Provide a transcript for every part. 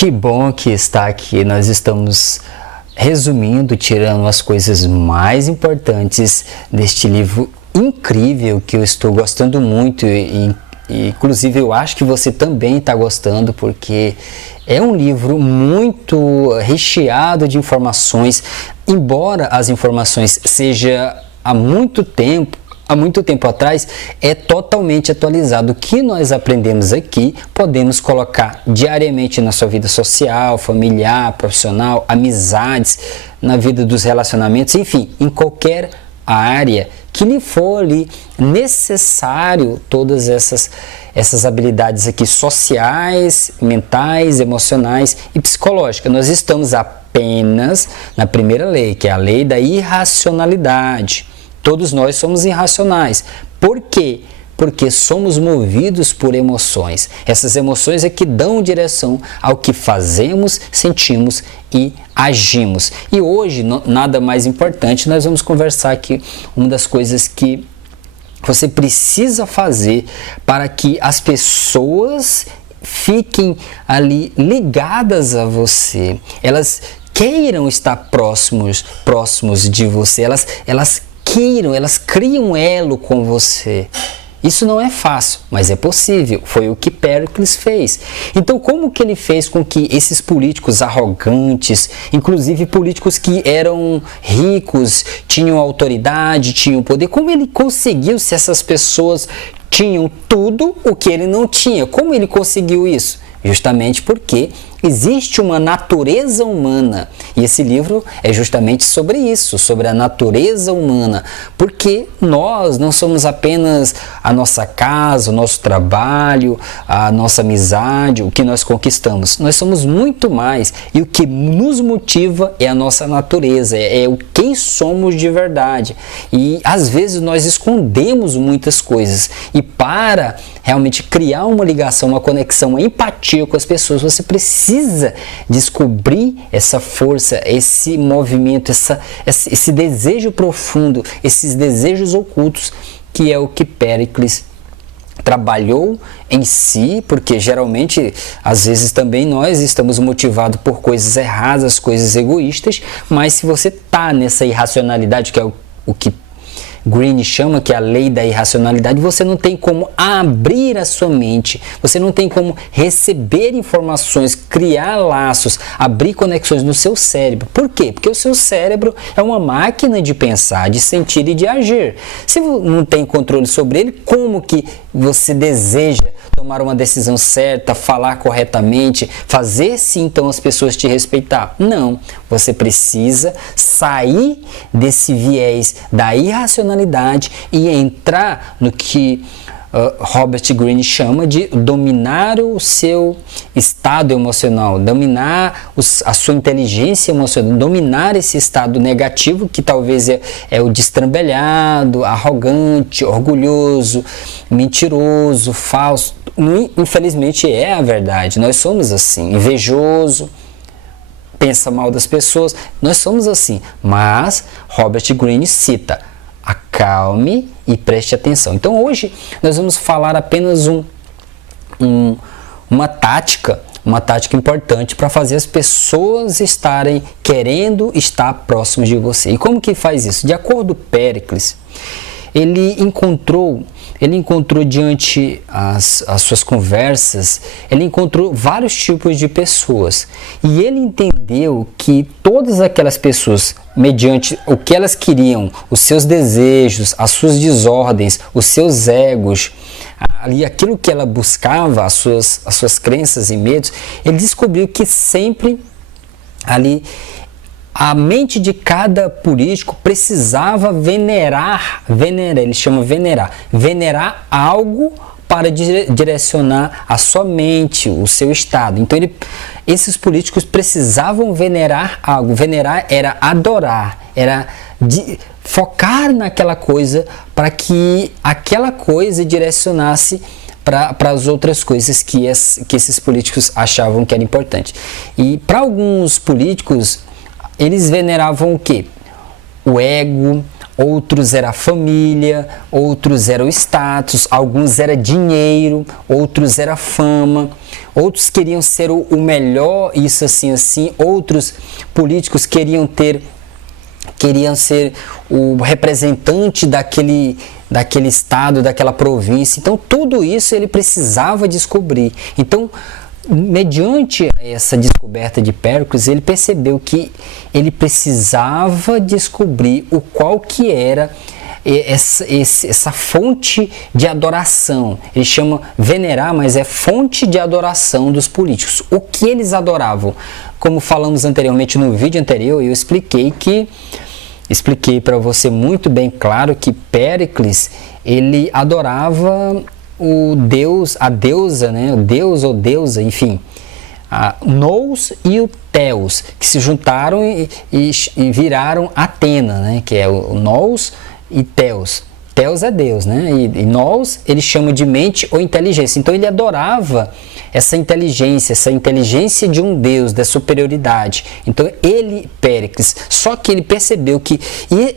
Que bom que está aqui. Nós estamos resumindo, tirando as coisas mais importantes deste livro incrível que eu estou gostando muito e inclusive eu acho que você também está gostando, porque é um livro muito recheado de informações, embora as informações sejam há muito tempo atrás, é totalmente atualizado. O que nós aprendemos aqui, podemos colocar diariamente na sua vida social, familiar, profissional, amizades, na vida dos relacionamentos, enfim, em qualquer área que lhe for ali necessário, todas essas habilidades aqui sociais, mentais, emocionais e psicológicas. Nós estamos apenas na primeira lei, que é a lei da irracionalidade. Todos nós somos irracionais. Por quê? Porque somos movidos por emoções. Essas emoções é que dão direção ao que fazemos, sentimos e agimos. E hoje, nada mais importante, nós vamos conversar aqui uma das coisas que você precisa fazer para que as pessoas fiquem ali ligadas a você. Elas queiram estar próximos de você. Elas criam um elo com você. Isso não é fácil, mas é possível. Foi o que Péricles fez. Então, como que ele fez com que esses políticos arrogantes, inclusive políticos que eram ricos, tinham autoridade, tinham poder, como ele conseguiu, se essas pessoas tinham tudo o que ele não tinha? Como ele conseguiu isso? Justamente porque existe uma natureza humana, e esse livro é justamente sobre isso, sobre a natureza humana, porque nós não somos apenas a nossa casa, o nosso trabalho, a nossa amizade, o que nós conquistamos. Nós somos muito mais, e o que nos motiva é a nossa natureza, é o quem somos de verdade. E às vezes nós escondemos muitas coisas, e para realmente criar uma ligação, uma conexão, uma empatia com as pessoas, você precisa descobrir essa força, esse movimento, esse desejo profundo, esses desejos ocultos, que é o que Péricles trabalhou em si, porque geralmente, às vezes também nós estamos motivados por coisas erradas, coisas egoístas, mas se você está nessa irracionalidade, que é o que Greene chama, que é a lei da irracionalidade, você não tem como abrir a sua mente, você não tem como receber informações, criar laços, abrir conexões no seu cérebro. Por quê? Porque o seu cérebro é uma máquina de pensar, de sentir e de agir. Se não tem controle sobre ele, como que você deseja tomar uma decisão certa, falar corretamente, fazer sim então as pessoas te respeitar? Não, você precisa sair desse viés da irracionalidade e entrar no que Robert Greene chama de dominar o seu estado emocional, dominar a sua inteligência emocional, dominar esse estado negativo que talvez é o destrambelhado, arrogante, orgulhoso, mentiroso, falso. Infelizmente é a verdade, nós somos assim, invejoso, pensa mal das pessoas, nós somos assim, mas Robert Greene cita: acalme e preste atenção. Então hoje nós vamos falar apenas uma tática importante para fazer as pessoas estarem querendo estar próximos de você. E como que faz isso? De acordo com Péricles, ele encontrou diante as suas conversas, ele encontrou vários tipos de pessoas, e ele entendeu que todas aquelas pessoas, mediante o que elas queriam, os seus desejos, as suas desordens, os seus egos, ali aquilo que ela buscava, as suas crenças e medos, ele descobriu que sempre ali a mente de cada político precisava venerar, ele chama venerar algo para direcionar a sua mente, o seu estado. Então esses políticos precisavam venerar algo. Venerar era adorar, era focar naquela coisa para que aquela coisa direcionasse para as outras coisas que esses políticos achavam que era importante. E para alguns políticos, eles veneravam o quê? O ego, outros era família, outros era o status, alguns era dinheiro, outros era fama, outros queriam ser o melhor, isso assim, outros políticos queriam ser o representante daquele estado, daquela província. Então tudo isso ele precisava descobrir. Então, mediante essa descoberta de Péricles, ele percebeu que ele precisava descobrir qual que era essa fonte de adoração. Ele chama venerar, mas é fonte de adoração dos políticos. O que eles adoravam? Como falamos anteriormente no vídeo anterior, eu expliquei para você muito bem claro que Péricles, ele adorava o deus, a deusa, né? O deus ou deusa, enfim, a Nous e o Theos, que se juntaram e viraram Atena, né? Que é o Nous e Theos. Theos é Deus, né? E Nous ele chama de mente ou inteligência. Então ele adorava essa inteligência de um Deus, da superioridade. Então Péricles, só que ele percebeu que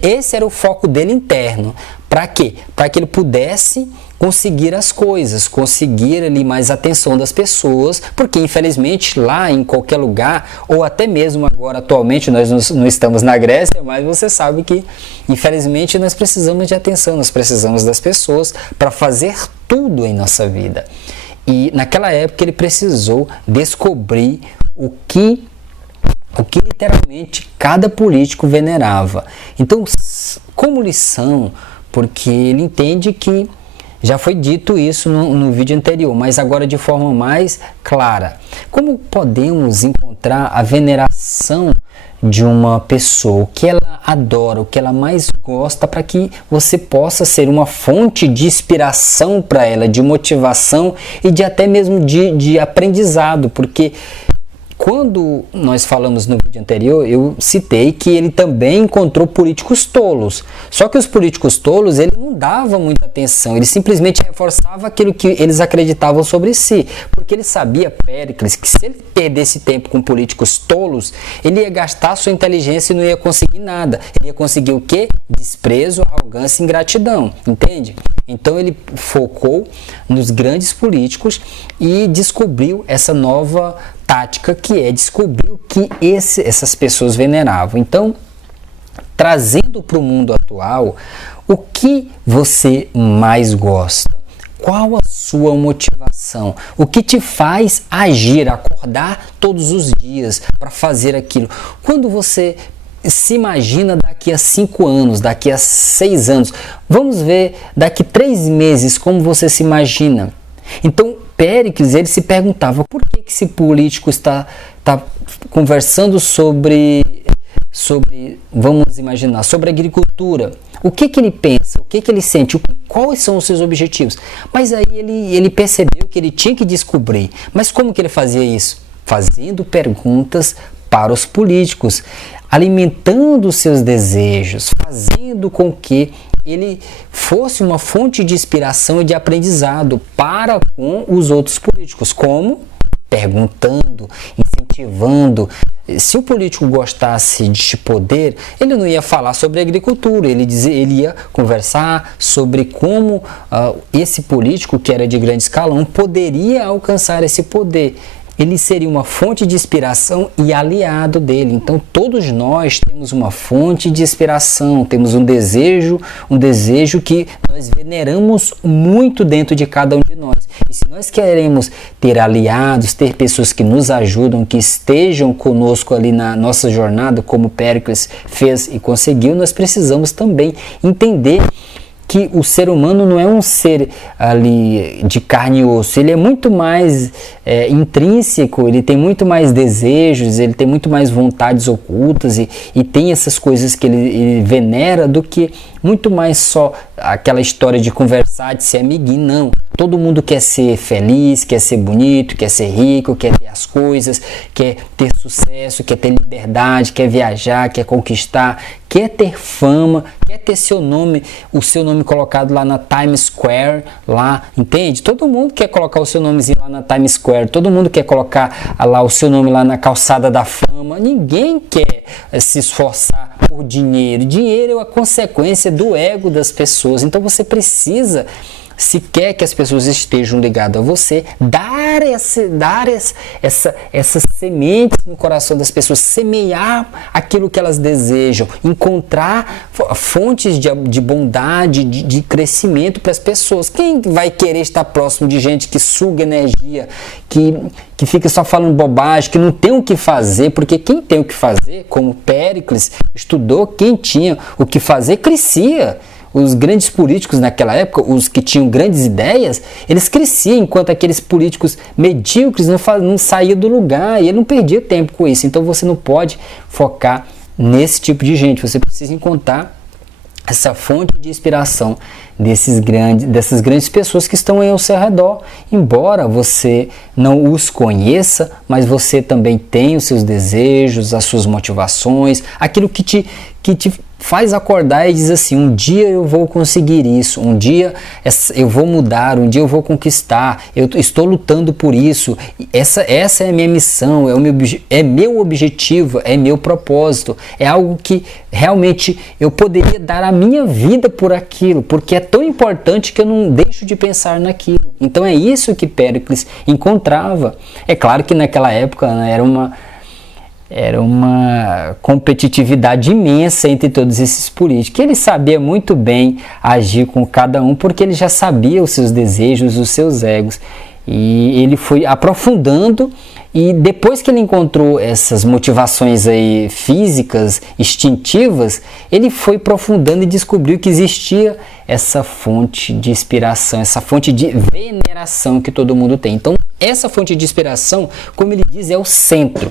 esse era o foco dele interno. Para quê? Para que ele pudesse conseguir as coisas, conseguir ali mais atenção das pessoas, porque infelizmente lá em qualquer lugar, ou até mesmo agora atualmente nós não estamos na Grécia, mas você sabe que infelizmente nós precisamos de atenção, nós precisamos das pessoas para fazer tudo em nossa vida. E naquela época ele precisou descobrir o que literalmente cada político venerava. Então, como lição, porque ele entende que já foi dito isso no vídeo anterior, mas agora de forma mais clara. Como podemos encontrar a veneração de uma pessoa, o que ela adora, o que ela mais gosta, para que você possa ser uma fonte de inspiração para ela, de motivação e de até mesmo de aprendizado, porque quando nós falamos no vídeo anterior, eu citei que ele também encontrou políticos tolos. Só que os políticos tolos, ele não dava muita atenção, ele simplesmente reforçava aquilo que eles acreditavam sobre si. Porque ele sabia, Péricles, que se ele perdesse tempo com políticos tolos, ele ia gastar sua inteligência e não ia conseguir nada. Ele ia conseguir o quê? Desprezo, arrogância e ingratidão, entende? Então ele focou nos grandes políticos e descobriu essa nova tática, que é descobrir o que essas pessoas veneravam. Então, trazendo para o mundo atual, o que você mais gosta? Qual a sua motivação? O que te faz agir, acordar todos os dias para fazer aquilo? Quando você se imagina daqui a 5 anos, daqui a 6 anos, vamos ver daqui a 3 meses como você se imagina. Então, Péricles, ele se perguntava por que esse político está conversando sobre, vamos imaginar, sobre agricultura. O que ele pensa, o que ele sente, quais são os seus objetivos. Mas aí ele percebeu que ele tinha que descobrir. Mas como que ele fazia isso? Fazendo perguntas para os políticos, alimentando os seus desejos, fazendo com que ele fosse uma fonte de inspiração e de aprendizado para com os outros políticos. Como? Perguntando, incentivando. Se o político gostasse de poder, ele não ia falar sobre agricultura, ele ia conversar sobre como esse político, que era de grande escalão, poderia alcançar esse poder. Ele seria uma fonte de inspiração e aliado dele. Então todos nós temos uma fonte de inspiração, temos um desejo que nós veneramos muito dentro de cada um de nós. E se nós queremos ter aliados, ter pessoas que nos ajudam, que estejam conosco ali na nossa jornada, como Péricles fez e conseguiu, nós precisamos também entender que o ser humano não é um ser ali de carne e osso, ele é muito mais intrínseco, ele tem muito mais desejos, ele tem muito mais vontades ocultas e tem essas coisas que ele venera do que muito mais só aquela história de conversar, de ser amiguinho. Não, todo mundo quer ser feliz, quer ser bonito, quer ser rico, quer ter as coisas, quer ter sucesso, quer ter liberdade, quer viajar, quer conquistar, quer ter fama, quer ter o seu nome colocado lá na Times Square, lá, entende? Todo mundo quer colocar o seu nomezinho lá na Times Square, todo mundo quer colocar lá o seu nome lá na calçada da fama, humano. Ninguém quer se esforçar por dinheiro. Dinheiro é a consequência do ego das pessoas. Então você precisa, se quer que as pessoas estejam ligadas a você, dar essas sementes no coração das pessoas, semear aquilo que elas desejam, encontrar fontes de bondade, de crescimento para as pessoas. Quem vai querer estar próximo de gente que suga energia, que fica só falando bobagem, que não tem o que fazer? Porque quem tem o que fazer, como Péricles estudou, quem tinha o que fazer crescia. Os grandes políticos naquela época, os que tinham grandes ideias, eles cresciam, enquanto aqueles políticos medíocres não saíam do lugar, e ele não perdia tempo com isso. Então você não pode focar nesse tipo de gente, você precisa encontrar essa fonte de inspiração dessas grandes pessoas que estão aí ao seu redor. Embora você não os conheça, mas você também tem os seus desejos, as suas motivações, aquilo que te faz acordar e diz assim: um dia eu vou conseguir isso, um dia eu vou mudar, um dia eu vou conquistar, eu estou lutando por isso, essa é a minha missão, é meu objetivo, é meu propósito, é algo que realmente eu poderia dar a minha vida por aquilo, porque é tão importante que eu não deixo de pensar naquilo. Então é isso que Péricles encontrava. É claro que naquela época, né, era uma competitividade imensa entre todos esses políticos. Ele sabia muito bem agir com cada um, porque ele já sabia os seus desejos, os seus egos. E ele foi aprofundando, e depois que ele encontrou essas motivações aí físicas, instintivas, ele foi aprofundando e descobriu que existia essa fonte de inspiração, essa fonte de veneração que todo mundo tem. Então, essa fonte de inspiração, como ele diz, é o centro.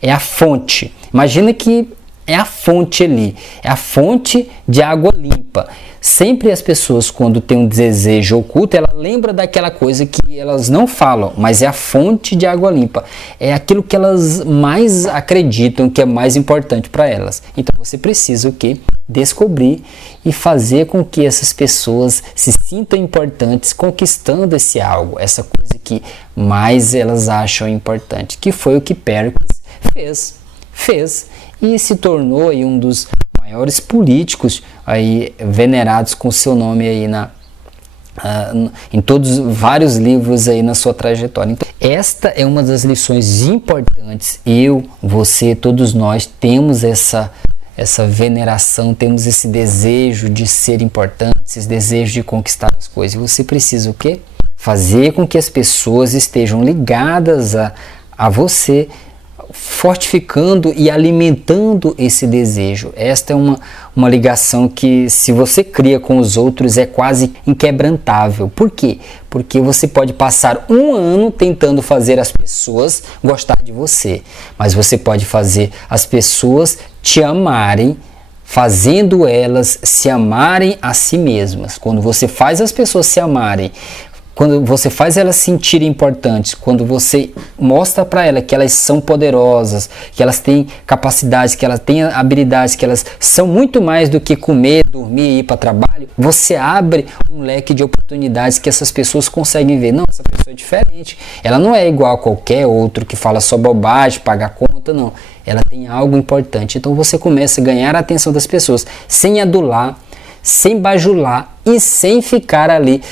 É a fonte. Imagina que é a fonte ali, é a fonte de água limpa. Sempre as pessoas, quando têm um desejo oculto, ela lembra daquela coisa que elas não falam, mas é a fonte de água limpa. É aquilo que elas mais acreditam que é mais importante para elas. Então você precisa o quê? Descobrir e fazer com que essas pessoas se sintam importantes, conquistando esse algo, essa coisa que mais elas acham importante, que foi o que Péricles fez e se tornou aí um dos maiores políticos aí venerados com seu nome aí em todos vários livros aí na sua trajetória. Então, esta é uma das lições importantes. Eu, você, todos nós temos essa veneração, temos esse desejo de ser importantes, esse desejo de conquistar as coisas. E você precisa o quê? Fazer com que as pessoas estejam ligadas a você, fortificando e alimentando esse desejo. Esta é uma ligação que, se você cria com os outros, é quase inquebrantável. Por quê? Porque você pode passar um ano tentando fazer as pessoas gostar de você, mas você pode fazer as pessoas te amarem, fazendo elas se amarem a si mesmas. Quando você faz as pessoas se amarem, quando você faz elas se sentirem importantes, quando você mostra para elas que elas são poderosas, que elas têm capacidades, que elas têm habilidades, que elas são muito mais do que comer, dormir e ir para trabalho, você abre um leque de oportunidades que essas pessoas conseguem ver. Não, essa pessoa é diferente. Ela não é igual a qualquer outro que fala só bobagem, paga a conta, não. Ela tem algo importante. Então você começa a ganhar a atenção das pessoas, sem adular, sem bajular e sem ficar ali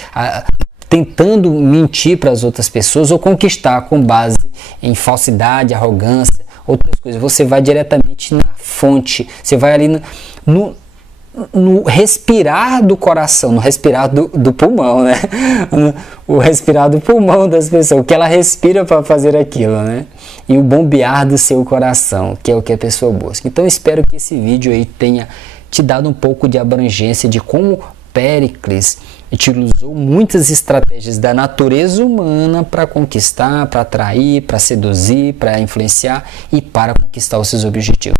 tentando mentir para as outras pessoas ou conquistar com base em falsidade, arrogância, outras coisas. Você vai diretamente na fonte, você vai ali no respirar do coração, no respirar do pulmão, né? O respirar do pulmão das pessoas, o que ela respira para fazer aquilo, né? E o bombear do seu coração, que é o que a pessoa busca. Então espero que esse vídeo aí tenha te dado um pouco de abrangência de como Péricles utilizou muitas estratégias da natureza humana para conquistar, para atrair, para seduzir, para influenciar e para conquistar os seus objetivos.